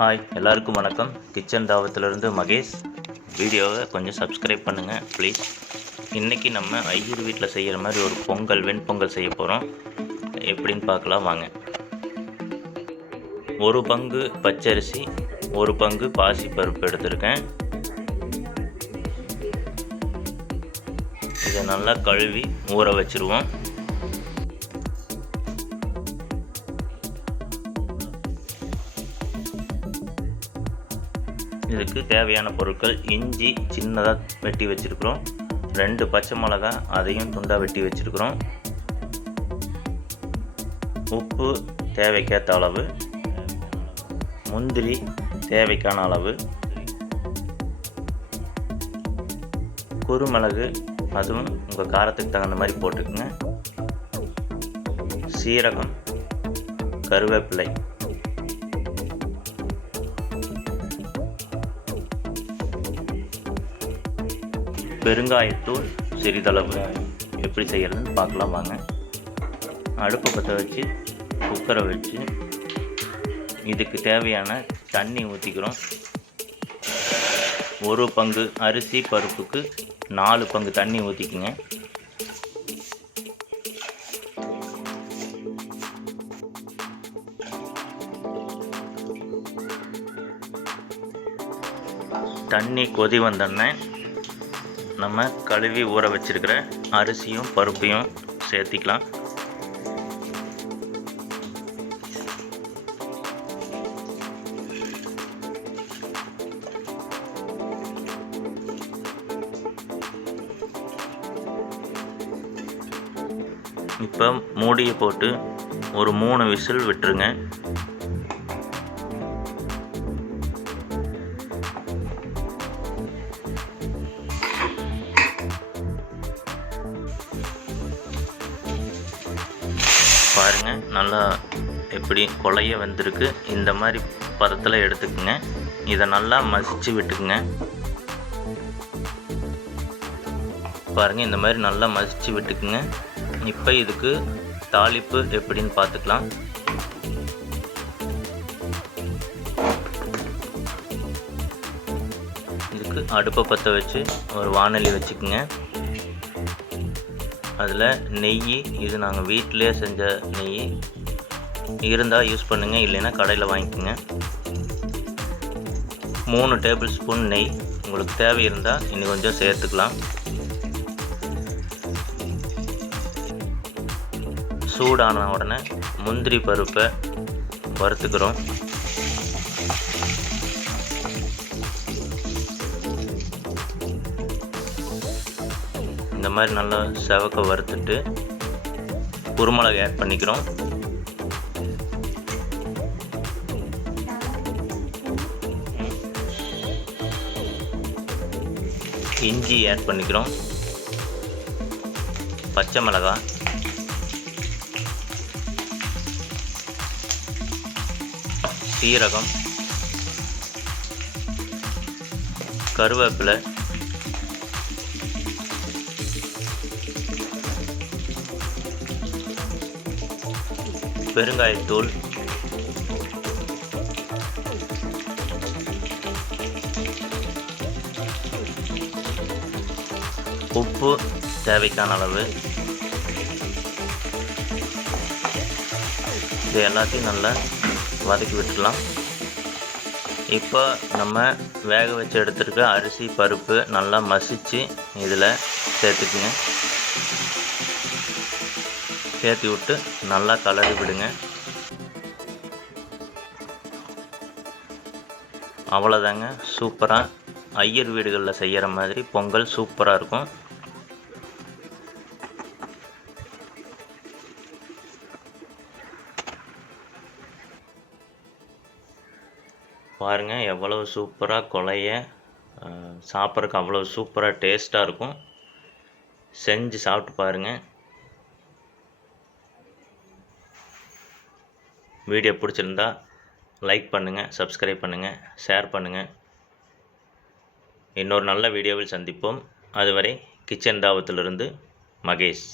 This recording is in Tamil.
ஹாய் எல்லாருக்கும் வணக்கம். கிச்சன் தாவத்திலிருந்து மகேஷ். வீடியோவை கொஞ்சம் சப்ஸ்கிரைப் பண்ணுங்கள் ப்ளீஸ். இன்றைக்கி நம்ம ஐயர் வீட்டில் செய்கிற மாதிரி ஒரு வெண்பொங்கல் செய்ய போகிறோம். எப்படின்னு பார்க்கலாம் வாங்க. ஒரு பங்கு பச்சரிசி, ஒரு பங்கு பாசிப்பருப்பு எடுத்திருக்கேன். இதை நல்லா கழுவி ஊற வச்சுருவோம். இதுக்கு தேவையான பொருட்கள்: இஞ்சி சின்னதாக வெட்டி வச்சுருக்குறோம், 2 பச்சை மிளகா அதையும் துண்டாக வெட்டி வச்சுருக்குறோம், உப்பு தேவைக்கேற்ற அளவு, முந்திரி தேவைக்கான அளவு, குருமிளகு அதுவும் உங்கள் காரத்துக்கு தகுந்த மாதிரி போட்டுக்குங்க, சீரகம், கருவேப்பிலை, பெருங்காயத்தூள் சிறிதளவு. எப்படி செய்யறதுன்னு பார்க்கலாம் வாங்க. அடுப்பை பற்ற வச்சு குக்கரை வச்சு இதுக்கு தேவையான தண்ணி ஊற்றிக்கிறோம். 1 பங்கு அரிசி பருப்புக்கு 4 பங்கு தண்ணி ஊற்றிக்குங்க. தண்ணி கொதி வந்தோடனே நம்ம கழுவி ஊற வச்சிருக்கிற அரிசியும் பருப்பையும் சேர்த்திக்கலாம். இப்போ மூடியை போட்டு ஒரு 3 விசில் விட்டுருங்க. பாருங்கள், நல்லா எப்படி கொலைய வந்திருக்கு. இந்த மாதிரி பதத்தில் எடுத்துக்குங்க. இதை நல்லா மசிச்சு விட்டுக்குங்க. பாருங்கள், இந்த மாதிரி நல்லா மசிச்சு விட்டுக்குங்க. இப்போ இதுக்கு தாளிப்பு எப்படின்னு பார்த்துக்கலாம். இதுக்கு அடுப்பை பற்ற வச்சு ஒரு வாணலி வச்சுக்குங்க. அதில் நெய், இது நாங்கள் வீட்டிலே செஞ்ச நெய் இருந்தால் யூஸ் பண்ணுங்கள், இல்லைன்னா கடையில் வாங்கிக்கோங்க. 3 டேபிள் ஸ்பூன் நெய். உங்களுக்கு தேவை இருந்தால் இன்னும் கொஞ்சம் சேர்த்துக்கலாம். சூடான உடனே முந்திரி பருப்பை வறுத்துக்கிறோம். இந்த மாதிரி நல்லா செவக்க வறுத்துட்டு குருமிளகு ஆட் பண்ணிக்கிறோம். இஞ்சி ஆட் பண்ணிக்கிறோம். பச்சை மிளகாய், சீரகம், கருவேப்பிலை, பெருங்காயத்தூள், உப்பு தேவைக்கான அளவு. இது எல்லாத்தையும் நல்லா வதக்கி விட்டுடலாம். இப்போ நம்ம வேக வச்சு எடுத்துருக்க அரிசி பருப்பு நல்லா மசித்து இதில் சேர்த்துக்குங்க. சேர்த்து விட்டு நல்லா கலரி விடுங்க. அவ்வளோதாங்க, சூப்பராக ஐயர் வீடுகளில் செய்கிற மாதிரி பொங்கல் சூப்பராக இருக்கும். பாருங்கள், எவ்வளோ சூப்பராக கொலைய சாப்பிட்றதுக்கு அவ்வளோ சூப்பராக டேஸ்ட்டாக இருக்கும். செஞ்சு சாப்பிட்டு பாருங்கள். வீடியோ பிடிச்சிருந்தா லைக் பண்ணுங்கள், சப்ஸ்கிரைப் பண்ணுங்கள், ஷேர் பண்ணுங்கள். இன்னொரு நல்ல வீடியோவில் சந்திப்போம். அதுவரை கிச்சன் தாவத்திலிருந்து மகேஷ்.